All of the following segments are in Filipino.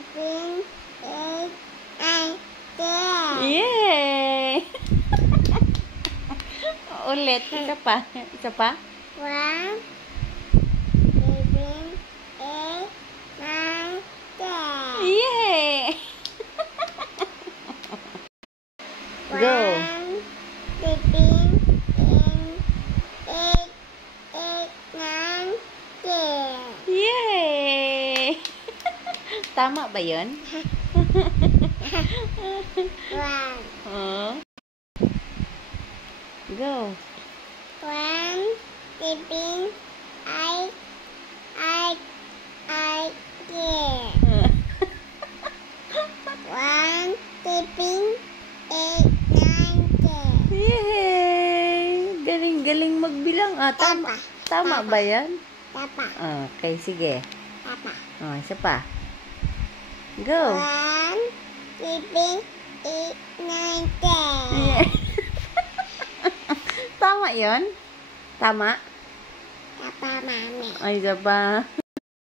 7, 8, 9, 10. Yay! Ulit. Isa pa. Isa pa. 1, 7, 8, 9, 10. Yay! Go. 1, 7, 8, 9, 10. Yay! Tama ba yun? 1, Oh. Go. 1, 7, 8, 10. 1, 7, 8, 9, 10. Yay! Galing-galing magbilang. Tama. Tama ba yan? Tapa. Okay, sige. Tapa. Isa pa. Go. 1, 7, 8, 9, 10. Yeah. Tama yun? Tama? Tapa, mami. Ay, isa pa.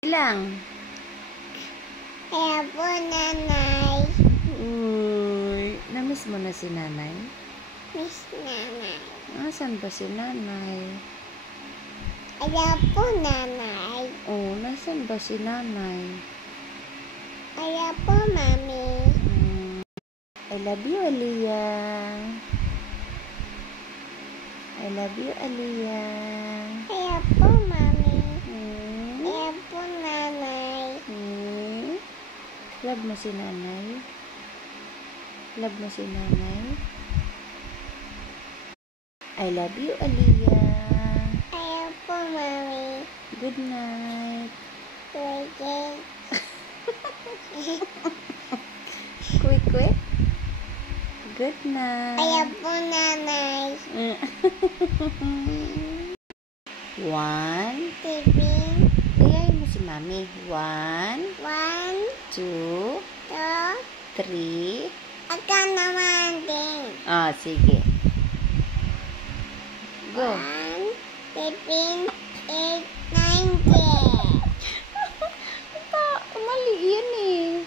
Ilang? Kaya po, nanay. Uy, namiss mo na si nanay? Miss nanay. Nasaan ba si nanay? Kaya po, nanay. Oh, nasaan ba si nanay? Kaya po, mami. I love you, Aliyah. I love you, Aliyah. Kaya po, mami. Hmm? Kaya po, nanay. Love mo si nanay? Love mo si nanay? I love you, Aliyah. Kaya po, mami. Good night. Quick. Quick, quick. Good night. Kaya po, nanay. 1. 7, Gayahin mo si mami. 1, 1, 2, 2, 3. Aka naman din. Sige. Go. 1, 7, 8, 9, 10. Mali yun eh.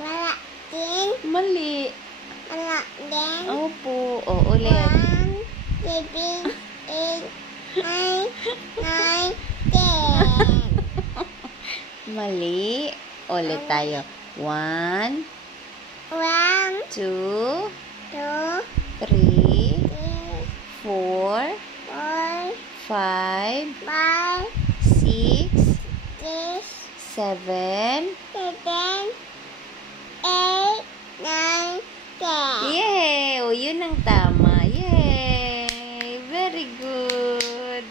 Wala din. Mali. Wala din. Opo. Ulit. 1, 7, 8, 9, 10. Mali. Ulit tayo. 1, 1, 2, 2, 3, 3, 4, 4, 5, 5, 6, 6, 7. 7, 8, 9, 10. Yay! Yun ang tama. Yay! Very good.